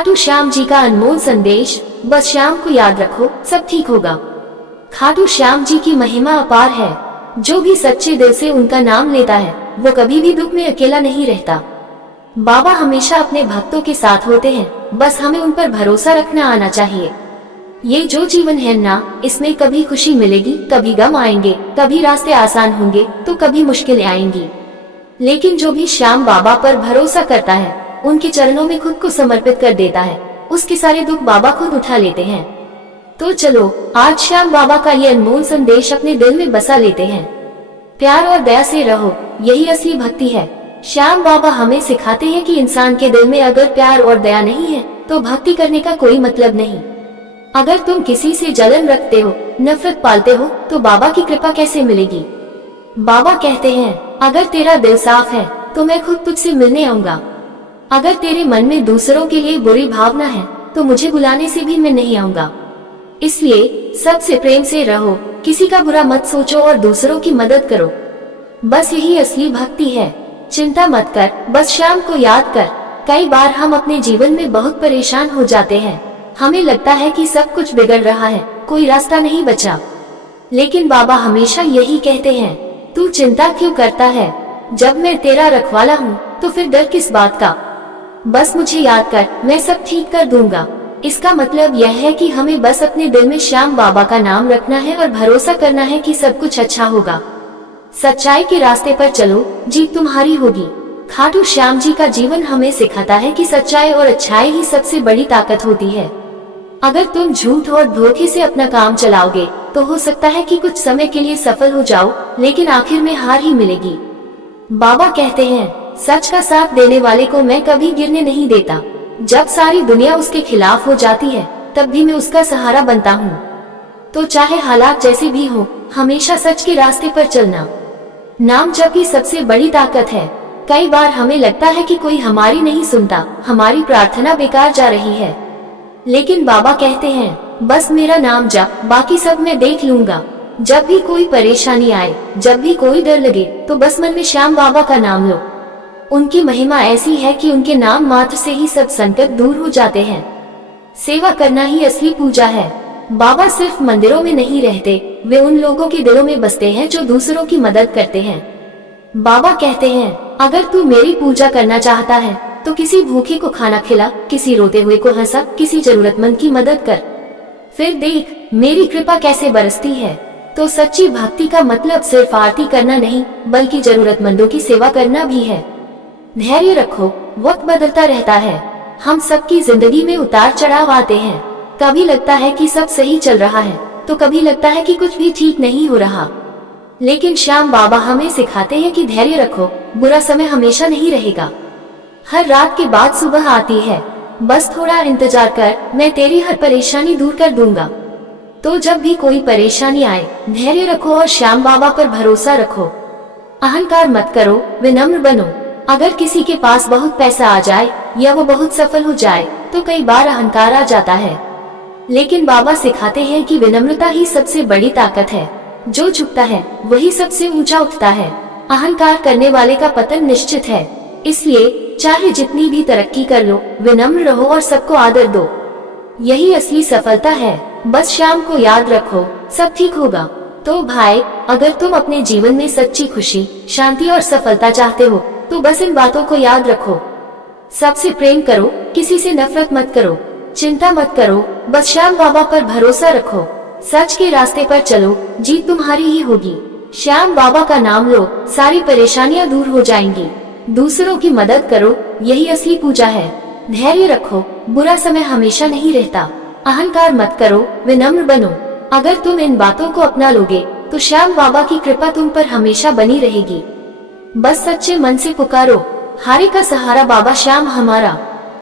खाटू श्याम जी का अनमोल संदेश, बस श्याम को याद रखो, सब ठीक होगा। खाटू श्याम जी की महिमा अपार है। जो भी सच्चे दिल से उनका नाम लेता है वो कभी भी दुख में अकेला नहीं रहता। बाबा हमेशा अपने भक्तों के साथ होते हैं, बस हमें उन पर भरोसा रखना आना चाहिए। ये जो जीवन है ना, इसमें कभी खुशी मिलेगी, कभी गम आएंगे, कभी रास्ते आसान होंगे तो कभी मुश्किलें आएंगी। लेकिन जो भी श्याम बाबा पर भरोसा करता है, उनके चरणों में खुद को समर्पित कर देता है, उसके सारे दुख बाबा खुद उठा लेते हैं। तो चलो आज श्याम बाबा का ये अनमोल संदेश अपने दिल में बसा लेते हैं। प्यार और दया से रहो, यही असली भक्ति है। श्याम बाबा हमें सिखाते हैं कि इंसान के दिल में अगर प्यार और दया नहीं है तो भक्ति करने का कोई मतलब नहीं। अगर तुम किसी से जलन रखते हो, नफरत पालते हो, तो बाबा की कृपा कैसे मिलेगी। बाबा कहते हैं, अगर तेरा दिल साफ है तो मैं खुद तुझसे मिलने आऊंगा। अगर तेरे मन में दूसरों के लिए बुरी भावना है तो मुझे बुलाने से भी मैं नहीं आऊंगा। इसलिए सबसे प्रेम से रहो, किसी का बुरा मत सोचो और दूसरों की मदद करो। बस यही असली भक्ति है। चिंता मत कर, बस श्याम को याद कर। कई बार हम अपने जीवन में बहुत परेशान हो जाते हैं। हमें लगता है कि सब कुछ बिगड़ रहा है, कोई रास्ता नहीं बचा। लेकिन बाबा हमेशा यही कहते हैं, तू चिंता क्यों करता है, जब मैं तेरा रखवाला हूँ तो फिर डर किस बात का। बस मुझे याद कर, मैं सब ठीक कर दूंगा। इसका मतलब यह है कि हमें बस अपने दिल में श्याम बाबा का नाम रखना है और भरोसा करना है कि सब कुछ अच्छा होगा। सच्चाई के रास्ते पर चलो, जीत तुम्हारी होगी। खाटू श्याम जी का जीवन हमें सिखाता है कि सच्चाई और अच्छाई ही सबसे बड़ी ताकत होती है। अगर तुम झूठ और धोखे से अपना काम चलाओगे तो हो सकता है कि कुछ समय के लिए सफल हो जाओ, लेकिन आखिर में हार ही मिलेगी। बाबा कहते हैं, सच का साथ देने वाले को मैं कभी गिरने नहीं देता। जब सारी दुनिया उसके खिलाफ हो जाती है तब भी मैं उसका सहारा बनता हूँ। तो चाहे हालात जैसे भी हो, हमेशा सच के रास्ते पर चलना। नाम जप ही सबसे बड़ी ताकत है। कई बार हमें लगता है कि कोई हमारी नहीं सुनता, हमारी प्रार्थना बेकार जा रही है। लेकिन बाबा कहते हैं, बस मेरा नाम जप, बाकी सब मैं देख लूंगा। जब भी कोई परेशानी आए, जब भी कोई डर लगे, तो बस मन में श्याम बाबा का नाम लो। उनकी महिमा ऐसी है कि उनके नाम मात्र से ही सब संकट दूर हो जाते हैं। सेवा करना ही असली पूजा है। बाबा सिर्फ मंदिरों में नहीं रहते, वे उन लोगों के दिलों में बसते हैं जो दूसरों की मदद करते हैं। बाबा कहते हैं, अगर तू मेरी पूजा करना चाहता है तो किसी भूखे को खाना खिला, किसी रोते हुए को हंसा, किसी जरूरतमंद की मदद कर। फिर देख मेरी कृपा कैसे बरसती है। तो सच्ची भक्ति का मतलब सिर्फ आरती करना नहीं, बल्कि जरूरतमंदों की सेवा करना भी है। धैर्य रखो, वक्त बदलता रहता है। हम सबकी जिंदगी में उतार चढ़ाव आते हैं। कभी लगता है कि सब सही चल रहा है तो कभी लगता है कि कुछ भी ठीक नहीं हो रहा। लेकिन श्याम बाबा हमें सिखाते हैं कि धैर्य रखो, बुरा समय हमेशा नहीं रहेगा। हर रात के बाद सुबह आती है, बस थोड़ा इंतजार कर, मैं तेरी हर परेशानी दूर कर दूंगा। तो जब भी कोई परेशानी आए, धैर्य रखो और श्याम बाबा पर भरोसा रखो। अहंकार मत करो, विनम्र बनो। अगर किसी के पास बहुत पैसा आ जाए या वो बहुत सफल हो जाए तो कई बार अहंकार आ जाता है। लेकिन बाबा सिखाते हैं कि विनम्रता ही सबसे बड़ी ताकत है। जो झुकता है वही सबसे ऊंचा उठता है। अहंकार करने वाले का पतन निश्चित है। इसलिए चाहे जितनी भी तरक्की कर लो, विनम्र रहो और सबको आदर दो। यही असली सफलता है। बस श्याम को याद रखो, सब ठीक होगा। तो भाई, अगर तुम अपने जीवन में सच्ची खुशी, शांति और सफलता चाहते हो तो बस इन बातों को याद रखो। सबसे प्रेम करो, किसी से नफरत मत करो, चिंता मत करो, बस श्याम बाबा पर भरोसा रखो। सच के रास्ते पर चलो, जीत तुम्हारी ही होगी। श्याम बाबा का नाम लो, सारी परेशानियां दूर हो जाएंगी। दूसरों की मदद करो, यही असली पूजा है। धैर्य रखो, बुरा समय हमेशा नहीं रहता। अहंकार मत करो, विनम्र बनो। अगर तुम इन बातों को अपना लोगे तो श्याम बाबा की कृपा तुम पर हमेशा बनी रहेगी। बस सच्चे मन से पुकारो, हारे का सहारा बाबा श्याम हमारा।